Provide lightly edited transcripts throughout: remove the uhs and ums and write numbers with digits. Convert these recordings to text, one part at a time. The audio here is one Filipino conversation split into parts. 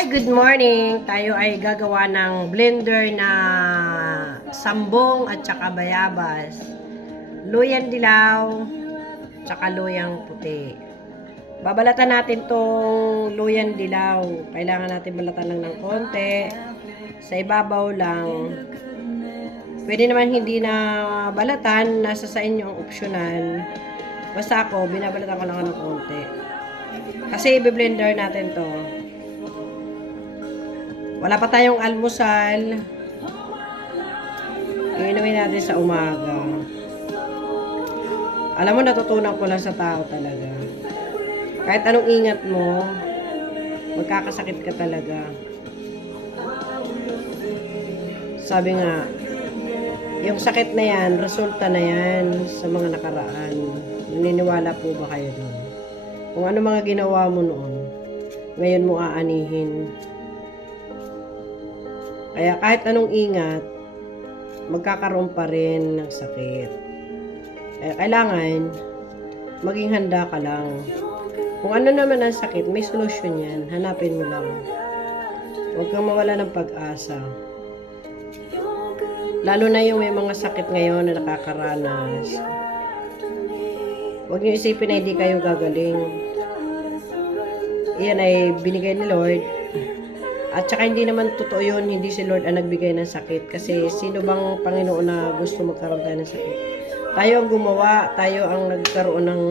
Hi, good morning. Tayo ay gagawa ng blender na sambong at saka bayabas. Luyang dilaw, tsaka luyang puti. Babalatan natin tong luyang dilaw. Kailangan natin balatan lang ng konti. Sa ibabaw lang. Pwede naman hindi na balatan. Nasa sa inyo ang optional. Basta ako, binabalatan ko lang ng konti. Kasi i-blender natin to. Wala pa tayong almusal. Iinumin natin sa umaga. Alam mo, natutunan ko lang sa tao talaga. Kahit anong ingat mo, magkakasakit ka talaga. Sabi nga, yung sakit na yan, resulta na yan sa mga nakaraan. Naniniwala po ba kayo doon? Kung ano mga ginawa mo noon, ngayon mo aanihin. Kaya kahit anong ingat, magkakaroon pa rin ng sakit. Kaya kailangan, maging handa ka lang. Kung ano naman ang sakit, may solusyon yan. Hanapin mo lang. Huwag kang mawala ng pag-asa. Lalo na yung may mga sakit ngayon na nakakaranas. Huwag niyo isipin na hindi kayo gagaling. Iyan ay binigay ni Lord. At saka hindi naman totoo yun, hindi si Lord ang nagbigay ng sakit. Kasi sino bang Panginoon na gusto magkaroon tayo ng sakit? Tayo ang gumawa, tayo ang nagkaroon ng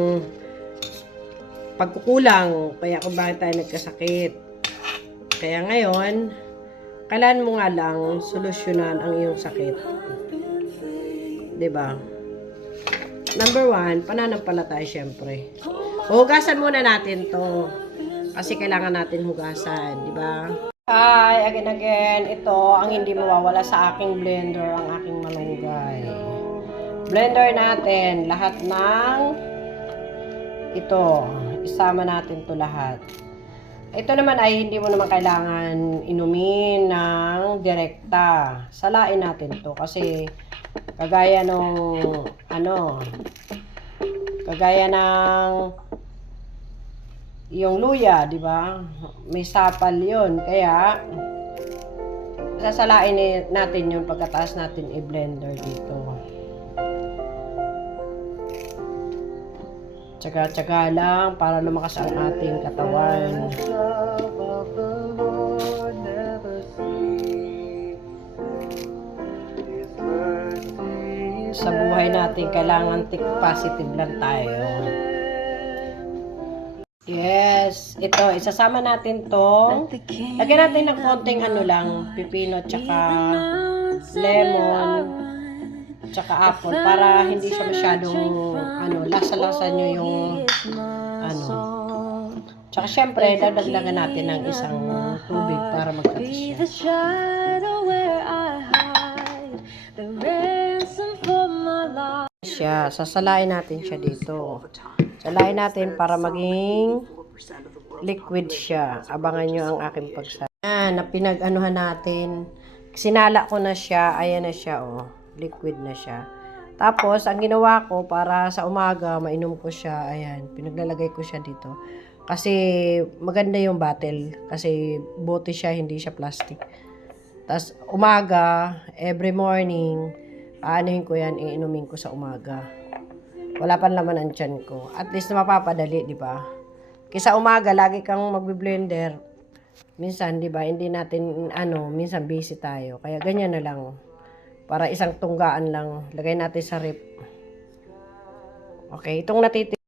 pagkukulang. Kaya kung bakit tayo nagkasakit. Kaya ngayon, kailangan mo nga lang solusyonan ang iyong sakit. 'Di ba? Number 1, pananampalataya syempre. Hugasan muna natin to. Kasi kailangan natin hugasan, 'di ba? Hi, again. Ito ang hindi mawawala sa aking blender, ang aking malunggay. Blender natin lahat ng ito. Isama natin to lahat. Ito naman ay hindi mo naman kailangan inumin ng direkta. Salain natin to kasi kagaya nung kagaya ng yung luya, di ba? May sapal 'yon. Kaya sasalain natin 'yon pagkatapos natin i-blender dito. Tsaga-tsaga lang para lumakas ang ating katawan. Sa buhay natin, kailangan think positive lang tayo. Yes, ito, isasama natin to. Lagyan natin ng konting pipino, tsaka lemon, tsaka apple, para hindi siya masyadong, lasa-lasa nyo yung, Tsaka syempre, dadagdagan natin ng isang tubig para magkatas siya. Sasalain natin siya dito. Salain natin para maging liquid siya. Abangan nyo ang aking pagsala. Yan, pinag-anuhan natin. Sinala ko na siya. Ayan na siya, oh. Liquid na siya. Tapos, ang ginawa ko para sa umaga, mainom ko siya. Ayan, pinaglalagay ko siya dito. Kasi maganda yung bottle. Kasi bote siya, hindi siya plastic. Tapos, umaga, every morning, aanuhin ko yan, iinumin ko sa umaga. Wala pa laman ang tiyan ko. At least mapapadali, di ba? Kisa umaga, lagi kang magbi-blender. Minsan, di ba, hindi natin, minsan busy tayo. Kaya ganyan na lang. Para isang tunggaan lang. Lagay natin sa rep. Okay, itong natitira.